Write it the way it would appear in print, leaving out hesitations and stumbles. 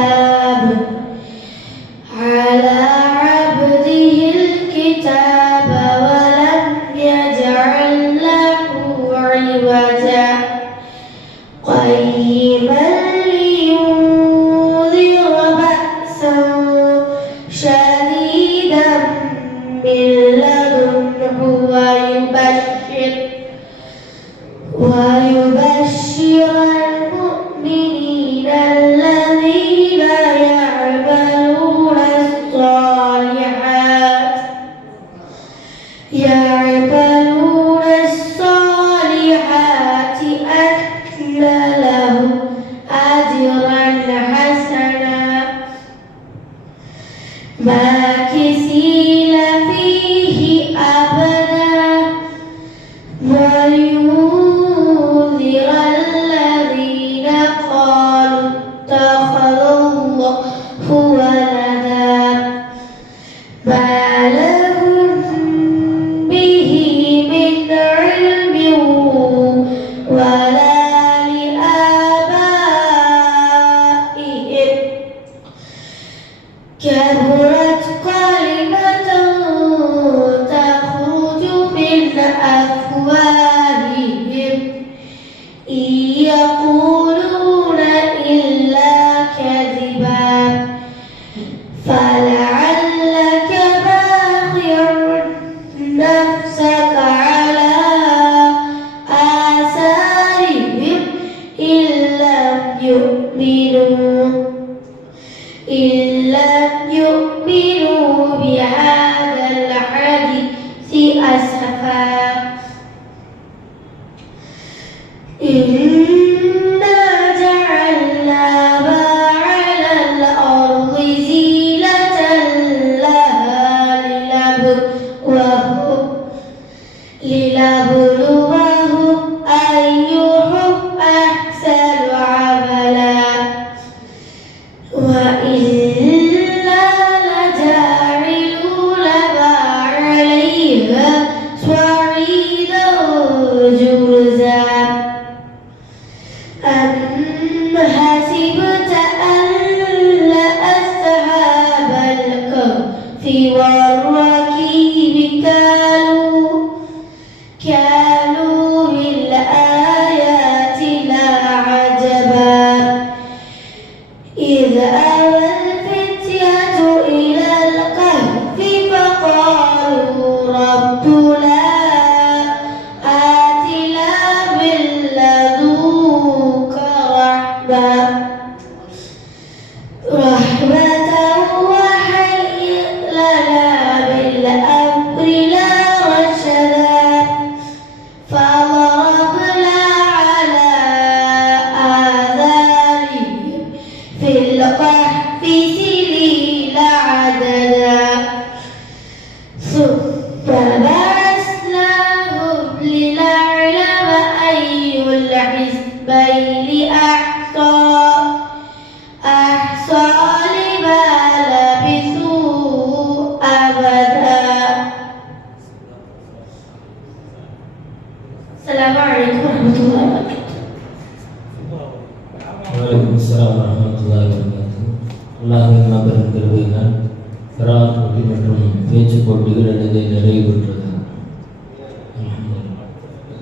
كتاب على عبده الكتاب ولم يجعل له عوجا قيما لينذر بأسا شديدا من لدنه ويبشر المؤمنين الذين يعملون الصالحات أن لهم أجرا حسنا ماكثين فيه أبدا وينذر الذين قالوا اتخذ الله ولدا ما لهم به من علم ولا لآبائهم كبرت كلمة تخرج من أفواههم إن يقولون إلا كذبا فلعلك باخع نفسك على آثارهم إن لم يؤمنوا بهذا الحديث أسفا إنا جعلنا ما على الأرض زينة لها لنبلوهم أيهم أحسن عملا وإنا لجاعلون ما عليها صعيدا جرزا أم حسبت أن أصحاب الكهف والرقيم كانوا من آياتنا عجبا إذ أوى الفتية إلى الكهف فقالوا ربنا آتنا من لدنك رحمة وهيئ لنا من أمرنا رشدا فضربنا على آذانهم في الكهف سنين عددا ثم بعثناهم لنعلم أي الحزبين أحصى لما لبثوا أبدا. السلام عليكم ورحمة الله وبركاته. Waalaikumsalam warahmatullahi wabarakatuh. அல்லாஹ்வின் மாபெரும் கிருபையினால் கிராத் மற்றும் பேச்சு போட்டிகள் நிறைவு பெற்றது.